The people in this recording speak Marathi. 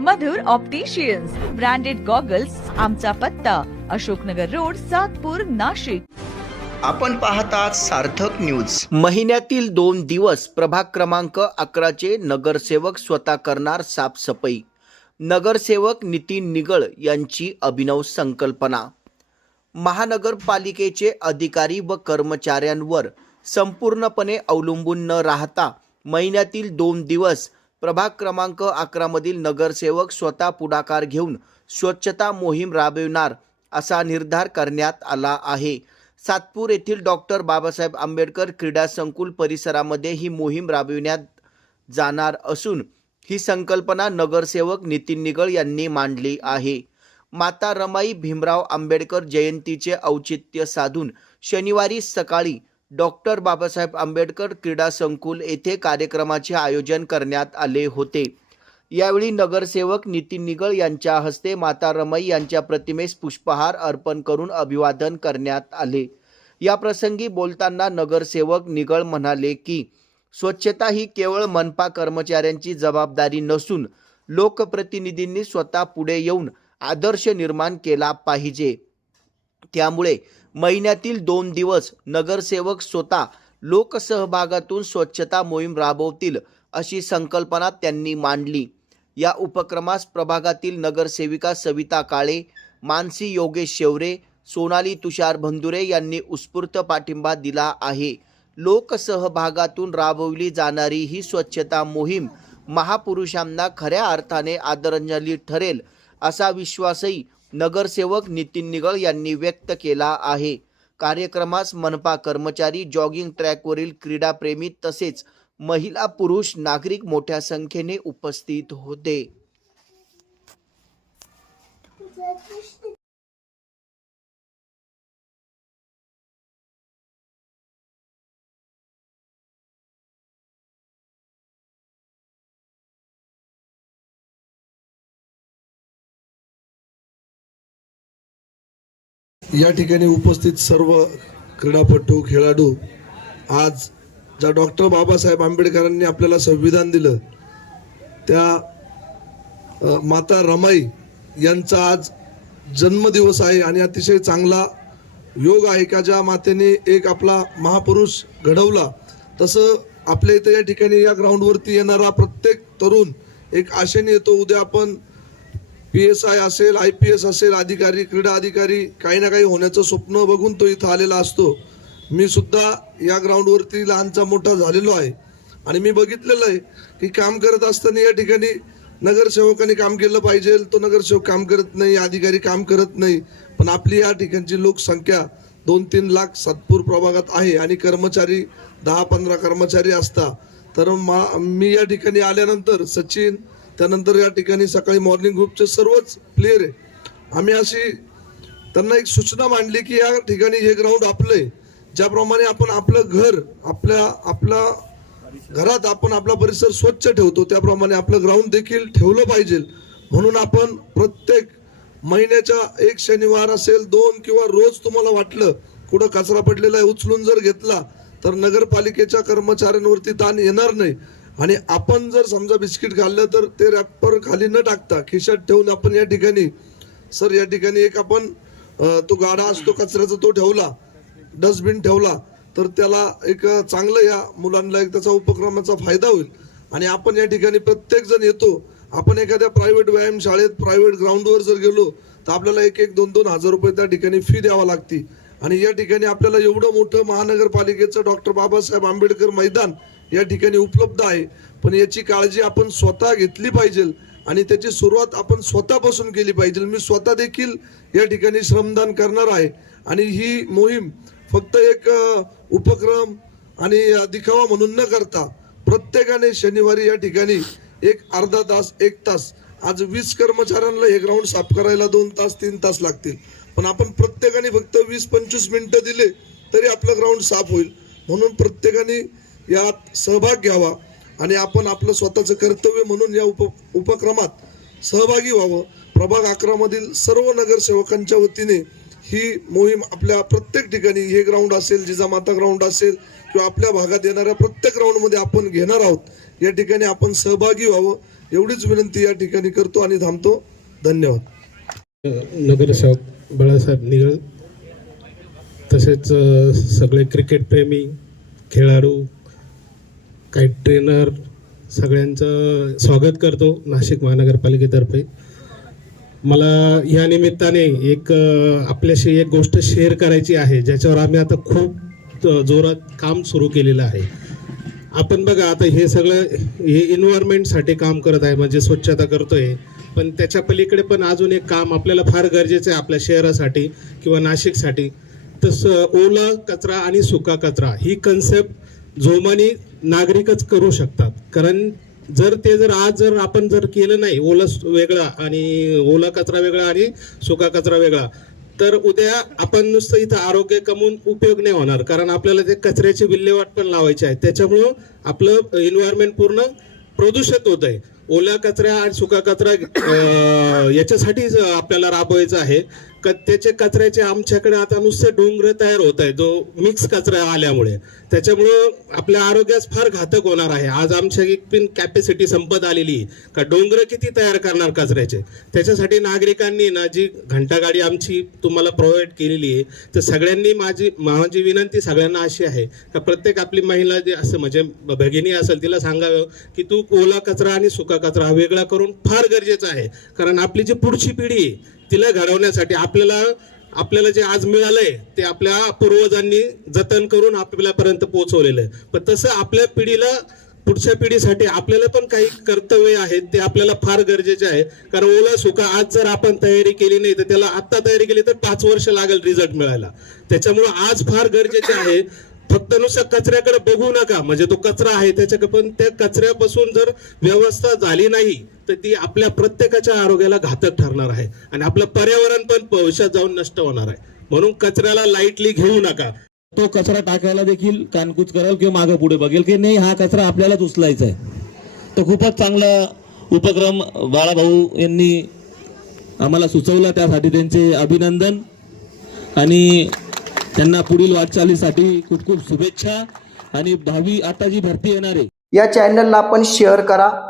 मधुर ऑप्टिशियन्स ब्रँडेड गॉगल्स आमचा पत्ता अशोकनगर रोड सातपूर नाशिक. आपण पाहतात सार्थक न्यूज महिन्यातील दोन दिवस प्रभाग क्रमांक अकराचे नगरसेवक स्वतः करणार साफसफाई. नगरसेवक नितीन निगळ यांची अभिनव संकल्पना. महानगरपालिकेचे अधिकारी व कर्मचाऱ्यांवर संपूर्णपणे अवलंबून न राहता महिन्यातील दोन दिवस प्रभाग क्रमांक अकरामधील नगरसेवक स्वतः पुढाकार घेऊन स्वच्छता मोहीम राबविणार असा निर्धार करण्यात आला आहे. सातपूर येथील डॉक्टर बाबासाहेब आंबेडकर क्रीडा संकुल परिसरामध्ये ही मोहीम राबविण्यात जाणार असून ही संकल्पना नगरसेवक नितीन निगळ यांनी मांडली आहे. माता रमाई भीमराव आंबेडकर जयंतीचे औचित्य साधून शनिवारी सकाळी डॉक्टर बाबासाहेब आंबेडकर क्रीडा संकुल येथे कार्यक्रमाचे आयोजन करण्यात आले होते. यावेळी नगरसेवक नितीन निगळ यांच्या हस्ते माता रमई यांच्या प्रतिमेस पुष्पहार अर्पण करून अभिवादन करण्यात आले. या प्रसंगी बोलताना नगरसेवक निगळ म्हणाले की स्वच्छता ही केवळ मनपा कर्मचाऱ्यांची जबाबदारी नसून लोकप्रतिनिधींनी स्वतः पुढे येऊन आदर्श निर्माण केला पाहिजे. त्यामुळे महिन्यातील दोन दिवस नगरसेवक स्वतः लोकसहभागातून स्वच्छता मोहीम राबवतील अशी संकल्पना त्यांनी मांडली. या उपक्रमास प्रभागातील नगरसेविका सविता काळे मानसी योगेश शेवरे सोनाली तुषार भंदुरे यांनी उत्स्फूर्त पाठिंबा दिला आहे. लोकसहभागातून राबवली जाणारी ही स्वच्छता मोहीम महापुरुषांना खऱ्या अर्थाने आदरांजली ठरेल असा विश्वासही नगरसेवक नितीन निगळ यांनी व्यक्त केला आहे. कार्यक्रमास मनपा कर्मचारी जॉगिंग ट्रॅकवरील क्रीडाप्रेमी तसेच महिला पुरुष नागरिक मोठ्या संख्येने उपस्थित होते. या ठिकाणी उपस्थित सर्व क्रीडापटू खेळाडू आज ज्या डॉक्टर बाबासाहेब आंबेडकरांनी आपल्याला संविधान दिलं त्या माता रमाई यांचा आज जन्मदिवस आहे आणि अतिशय चांगला योग आहे का ज्या मातेने एक आपला महापुरुष घडवला तसं आपल्या इथे या ठिकाणी या ग्राउंडवरती येणारा प्रत्येक तरुण एक आशेने येतो. उद्या आपण पी एस आय असेल आय पी एस असेल अधिकारी क्रीडा अधिकारी काही ना काही होण्याचं स्वप्न बघून तो इथं आलेला असतो. मी सुद्धा या ग्राउंडवरती लहानचा मोठा झालेलो आहे. आणि मी बघितलेलं आहे की काम करत असताना या ठिकाणी नगरसेवकांनी काम केलं पाहिजे. तो नगरसेवक काम करत नाही अधिकारी काम करत नाही. पण आपली या ठिकाणची लोकसंख्या दोन तीन लाख सातपूर प्रभागात आहे आणि कर्मचारी दहा पंधरा कर्मचारी असता. तर मा मी या ठिकाणी आल्यानंतर सचिन त्यानंतर या ठिकाणी सकाळी मॉर्निंग ग्रुपचे सर्वच प्लेयर आहे. आम्ही अशी त्यांना एक सूचना मांडली की या ठिकाणी हे ग्राउंड आपलं आहे ज्याप्रमाणे आपण आपलं घर आपल्या आपला घरात आपण आपला परिसर स्वच्छ ठेवतो त्याप्रमाणे आपलं ग्राउंड देखील ठेवलं पाहिजे. म्हणून आपण प्रत्येक महिन्याच्या एक शनिवार असेल दोन किंवा रोज तुम्हाला वाटलं कुठं कचरा पडलेला आहे उचलून जर घेतला तर नगरपालिकेच्या कर्मचाऱ्यांवरती ताण येणार नाही. आणि आपण जर समजा बिस्किट खाल्लं तर ते रॅपर खाली न टाकता खिशात ठेवून आपण या ठिकाणी सर या ठिकाणी एक आपण तो गाडा असतो कचऱ्याचा तो ठेवला डस्टबिन ठेवला तर त्याला एक चांगलं या मुलांना एक त्याचा उपक्रमाचा फायदा होईल. आणि आपण या ठिकाणी प्रत्येक जण येतो आपण एखाद्या प्रायव्हेट व्यायाम शाळेत प्रायव्हेट ग्राउंडवर जर गेलो तर आपल्याला एक एक दोन दोन हजार रुपये त्या ठिकाणी फी द्यावा लागते. आणि या ठिकाणी आपल्याला एवढं मोठं महानगरपालिकेचं डॉक्टर बाबासाहेब आंबेडकर मैदान या ठिकाणी उपलब्ध आहे. पण याची काळजी आपण स्वतः घेतली पाहिजे आणि त्याची सुरुवात आपण स्वतःपासून केली पाहिजे. मी स्वतः देखील या ठिकाणी श्रमदान करणार आहे. आणि ही मोहीम फक्त एक उपक्रम आणि दिखावा म्हणून न करता प्रत्येकाने शनिवारी या ठिकाणी एक अर्धा तास एक तास आज वीस कर्मचाऱ्यांना हे ग्राउंड साफ करायला दोन तास तीन तास लागतील. पण आपण प्रत्येकाने फक्त वीस पंचवीस मिनटं दिले तरी आपलं ग्राउंड साफ होईल. म्हणून प्रत्येकाने यात सहभाग घ्यावा आणि आपण आपलं स्वतःचं कर्तव्य म्हणून या उप उपक्रमात सहभागी व्हावं. प्रभाग अकरामधील सर्व नगरसेवकांच्या वतीने ही मोहीम आपल्या प्रत्येक ठिकाणी हे ग्राउंड असेल जिजामाता ग्राउंड असेल किंवा आपल्या भागात येणाऱ्या प्रत्येक ग्राउंडमध्ये आपण घेणार आहोत या ठिकाणी आपण सहभागी व्हावं एवढीच विनंती या ठिकाणी करतो आणि थांबतो. धन्यवाद. नगरसेवक बाळासाहेब निगळ तसेच सगळे क्रिकेटप्रेमी खेळाडू काही ट्रेनर सगळ्यांचं स्वागत करतो नाशिक महानगरपालिकेतर्फे. मला या निमित्ताने एक आपल्याशी एक गोष्ट शेअर करायची आहे ज्याच्यावर आम्ही आता खूप जोरात काम सुरू केलेलं आहे. आपण बघा आता हे सगळं हे इन्व्हायरमेंटसाठी काम करत आहे म्हणजे स्वच्छता करतोय पण त्याच्या पलीकडे पण अजून एक काम आपल्याला फार गरजेचं आहे आपल्या शहरासाठी किंवा नाशिकसाठी. तसं ओला कचरा आणि सुका कचरा ही कन्सेप्ट जोमाने नागरिकच करू शकतात. कारण जर ते जर आज जर आपण जर केलं नाही ओला वेगळा आणि ओला कचरा वेगळा आणि सुका कचरा वेगळा तर उद्या आपण नुसतं इथं आरोग्य कमवून उपयोग नाही होणार. कारण आपल्याला ते कचऱ्याची विल्हेवाट पण लावायची आहे. त्याच्यामुळं आपलं एन्व्हायरमेंट पूर्ण प्रदूषित होत आहे ओला कचरा आणि सुका कचरा याच्यासाठीच आपल्याला राबवायचं आहे. त्याचे कचऱ्याचे आमच्याकडे आता नुसते डोंगर तयार होत आहे जो मिक्स कचरा आल्यामुळे. त्याच्यामुळं आपल्या आरोग्यास फार घातक होणार आहे. आज आमच्या एक पिन कॅपॅसिटी संपत आलेली आहे. का डोंगर किती तयार करणार कचऱ्याचे? त्याच्यासाठी नागरिकांनी ना जी घंटागाडी आमची तुम्हाला प्रोव्हाइड केलेली आहे तर सगळ्यांनी माझी माझी विनंती सगळ्यांना अशी आहे का प्रत्येक आपली महिला जी असं म्हणजे भगिनी असेल तिला सांगावं की तू ओला कचरा आणि सुका कचरा हा वेगळा करून फार गरजेचं आहे. कारण आपली जी पुढची पिढी आहे तिला घडवण्यासाठी आपल्याला आपल्याला जे आज मिळालंय ते आपल्या पूर्वजांनी जतन करून आपल्यापर्यंत पोहोचवलेलं आहे. पण तसं आपल्या पिढीला पुढच्या पिढीसाठी आपल्याला पण काही कर्तव्य आहेत ते आपल्याला फार गरजेचे आहे. कारण ओला सुका आज जर आपण तयारी केली नाही तर त्याला आत्ता तयारी केली तर पाच वर्ष लागेल रिझल्ट मिळायला. त्याच्यामुळं आज फार गरजेचे आहे. फक्त नुसतं कचऱ्याकडे बघू नका. म्हणजे तो कचरा आहे त्याच्याकडे पण त्या कचऱ्यापासून जर व्यवस्था झाली नाही तर ती आपल्या प्रत्येकाच्या आरोग्याला घातक ठरणार आहे. आणि आपलं पर्यावरण पण भविष्यात जाऊन नष्ट होणार आहे. म्हणून कचऱ्याला लाईटली घेऊ नका. तो कचरा टाकायला देखील कानकूच करेल किंवा मागे पुढे बघेल की नाही हा कचरा आपल्यालाच उचलायचा आहे. तर खूपच चांगला उपक्रम बाळाभाऊ यांनी आम्हाला सुचवला. त्यासाठी त्यांचे अभिनंदन. आणि त्यांना पुढील वाटचालीसाठी खूप खूप शुभेच्छा. आणि भावी आता जी भरती येणार आहे. या चॅनलला आपण शेअर करा.